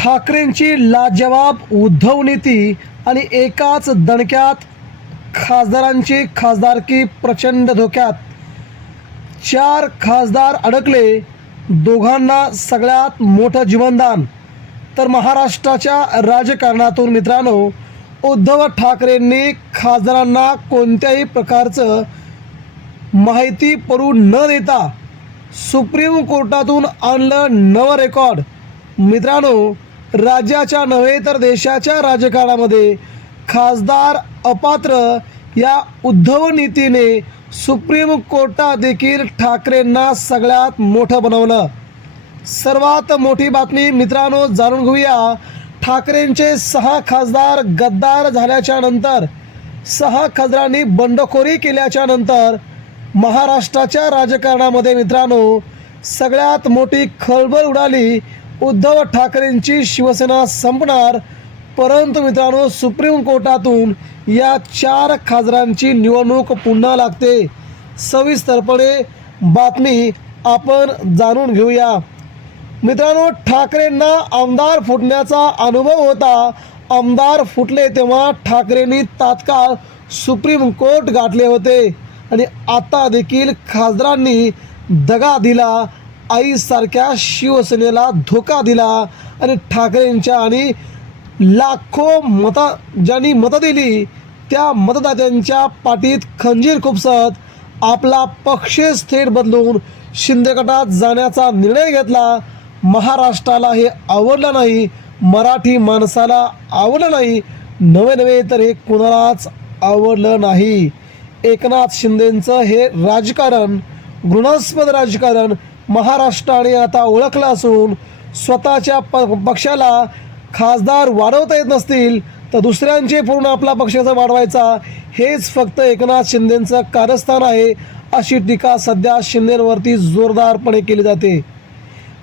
ठाकरेंची लाजवाब उद्धव नीती आणि एकाच दणक्यात खासदारांची खासदारकी प्रचंड धोक्यात. 4 खासदार अडकले, दोघांना सगळ्यात मोठं जीवनदान. तर महाराष्ट्राच्या राजकारणातून मित्रांनो, उद्धव ठाकरेंनी खासदारांना कोणत्याही प्रकारचं माहिती पडू न देता सुप्रीम कोर्टातून आणलं नवं रेकॉर्ड. मित्रांनो, राज्याच्या नव्हे तर देशाच्या राजकारणामध्ये खासदार अपात्र या उद्धव नीतीने सुप्रीम कोर्टात देखील ठाकरेंना सगळ्यात मोठं बनवलं. सर्वात मोठी बातमी मित्रांनो जाणून घेऊया. ठाकरेंचे 6 खासदार गद्दार झाल्याच्या नंतर, 6 खासदारांनी बंडखोरी केल्याच्या नंतर महाराष्ट्राच्या राजकारणामध्ये मित्रांनो सगळ्यात मोठी खळबळ उडाली. उद्धव ठाकरेंची शिवसेना संपणार, परंतु मित्रांनो सुप्रीम कोर्टातून या 4 खासदारांची निवडणूक पुन्हा लागते. सविस्तरपणे बातमी आपण जाणून घेऊया. मित्रांनो, ठाकरेंना आमदार फुटण्याचा अनुभव होता. आमदार फुटले तेव्हा ठाकरेंनी तात्काळ सुप्रीम कोर्ट गाठले होते आणि आता देखील खासदारांनी दगा दिला, आईसारख्या शिवसेनेला धोका दिला आणि ठाकरेंच्या आणि लाखो ज्यांनी मतं दिली त्या मतदात्यांच्या पाठीत खंजीर खुपसत आपला पक्ष थेट बदलून शिंदे गटात जाण्याचा निर्णय घेतला. महाराष्ट्राला हे आवडलं नाही, मराठी माणसाला आवडलं नाही, नवे तर हे कुणालाच आवडलं नाही. एकनाथ शिंदेंचं हे राजकारण, घृणास्पद राजकारण महाराष्ट्राने आता ओळखलं असून स्वतःच्या पक्षाला खासदार वाढवता येत नसतील तर दुसऱ्यांचे पूर्ण आपला पक्षाचा वाढवायचा, हेच फक्त एकनाथ शिंदेंचं कारस्थान आहे, अशी टीका सध्या शिंदेंवरती जोरदारपणे केली जाते.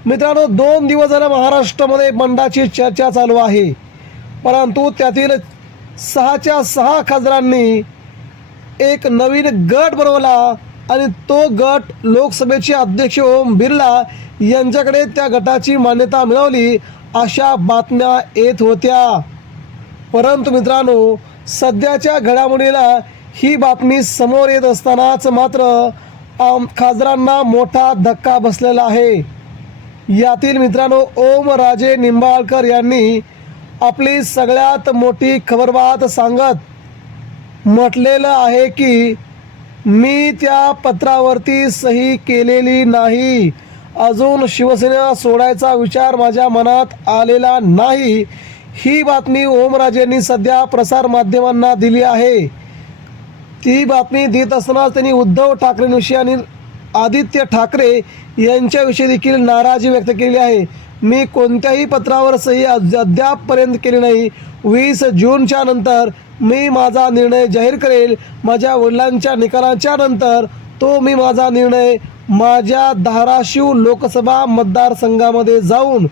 मित्रांनो, 2 दिवस झाले महाराष्ट्रामध्ये बंडाची चर्चा चालू आहे, परंतु त्यातील 6च्या 6 खासदारांनी एक नवीन गट बनवला आणि तो गट लोकसभेचे अध्यक्ष ओम बिर्ला यांच्याकडे त्या गटाची मान्यता मिळवली, अशा बातम्या येत होत्या. परंतु मित्रांनो, सध्याच्या घडामोडीला ही बातमी समोर येत असतानाच मात्र खासदारांना मोठा धक्का बसलेला आहे. यातील मित्रांनो ओमराजे निंबाळकर यांनी आपली सगळ्यात मोठी खबरबात सांगत म्हटलेलं आहे की मी त्या पत्रावरती सही केलेली नाही, अजून शिवसेना सोडायचा विचार माझ्या मनात आलेला नाही. ही बातमी ओमराजेंनी सध्या प्रसारमाध्यमांना दिली आहे. ती बातमी देत असताना त्यांनी उद्धव ठाकरेंविषयी आणि आदित्य ठाकरे यांच्याविषयी देखील नाराजी व्यक्त केली आहे. मी कोणत्याही पत्रावर सही अद्यापपर्यंत केली नाही. 20 जूनच्या नंतर मी माझा निर्णय जाहीर करेल. माझ्या वडिलांच्या निकालाच्या नंतर तो मी माझा निर्णय माझ्या धाराशिव लोकसभा मतदारसंघामध्ये जाऊन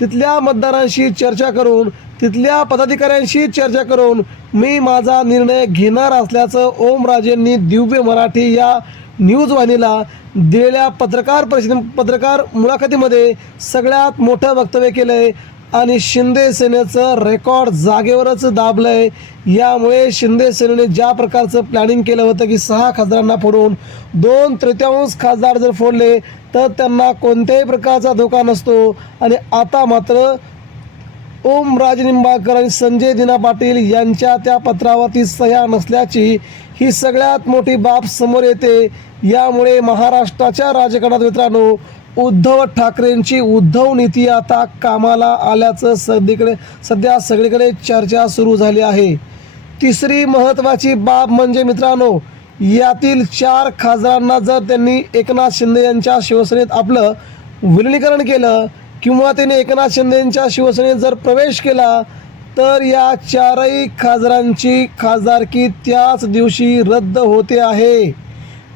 तिथल्या मतदारांशी चर्चा करून, तिथल्या पदाधिकाऱ्यांशी चर्चा करून मी माझा निर्णय घेणार असल्याचं ओमराजेंनी दिव्य मराठी या न्यूज वाहिनीला दिलेल्या पत्रकार मुलाखतीमध्ये सगळ्यात मोठं वक्तव्य केलं आहे आणि शिंदे सेनेचं रेकॉर्ड जागेवरच दाबलं आहे. यामुळे शिंदे सेनेने ज्या प्रकारचं प्लॅनिंग केलं होतं की 6 खासदारांना फोडून 2/3 खासदार जर फोडले तर त्यांना कोणत्याही प्रकारचा धोका नसतो आणि आता मात्र ओमराजे निंबाळकर आणि संजय दिना पाटील यांच्या त्या पत्रावरती सह्या नसल्याची ही सगळ्यात मोठी बाब समोर येते. यामुळे महाराष्ट्राच्या राजकारणात मित्रांनो उद्धव ठाकरेंची उद्धव नीती आता कामाला आल्याचं सध्या सगळीकडे चर्चा सुरू झाली आहे. तिसरी महत्त्वाची बाब म्हणजे मित्रांनो, यातील 4 खासदारांना जर त्यांनी एकनाथ शिंदे यांच्या शिवसेनेत आपलं विलिनीकरण केलं किंवा त्यांनी एकनाथ शिंदेंच्या शिवसेनेत जर प्रवेश केला तर या 4ही खासदारांची खासदारकी त्याच दिवशी रद्द होते आहे.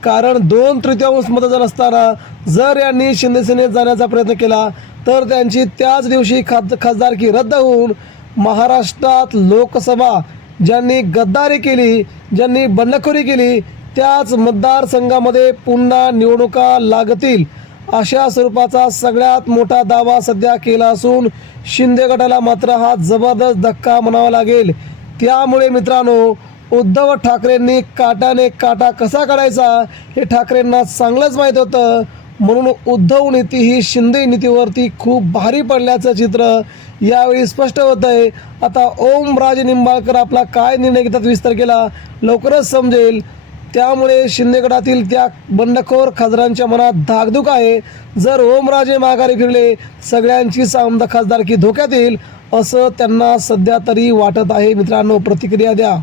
कारण 2/3 मतदान असताना जर यांनी शिंदे सेनेत जाण्याचा प्रयत्न केला तर त्यांची त्याच दिवशी खासदारकी रद्द होऊन महाराष्ट्रात लोकसभा ज्यांनी गद्दारी केली, ज्यांनी बंडखोरी केली त्याच मतदारसंघामध्ये पुन्हा निवडणुका लागतील अशा स्वरूपाचा सगळ्यात मोठा दावा सध्या केला असून शिंदे गटाला मात्र हा जबरदस्त धक्का म्हणावा लागेल। त्यामुळे मित्रांनो, उद्धव ठाकरेंनी काटाने काटा कसा काढायचा हे ठाकरेंना चांगलंच माहीत होतं, म्हणून उद्धव नीती ही शिंदे नीतीवरती खूप भारी पडल्याचं चित्र यावेळी स्पष्ट होत आहे। आता ओमराजे निंबाळकर आपला काय निर्णय घेतात विस्तार केला लवकरच समजेल। त्यामुळे शिंदे गटातील त्या बंडखोर खासदारांच्या मनात धाकधूक आहे। जर ओमराजे माघारी फिरले सगळ्यांची खासदारकी धोक्यात येईल असं त्यांना सध्या तरी वाटत आहे। मित्रांनो, प्रतिक्रिया द्या।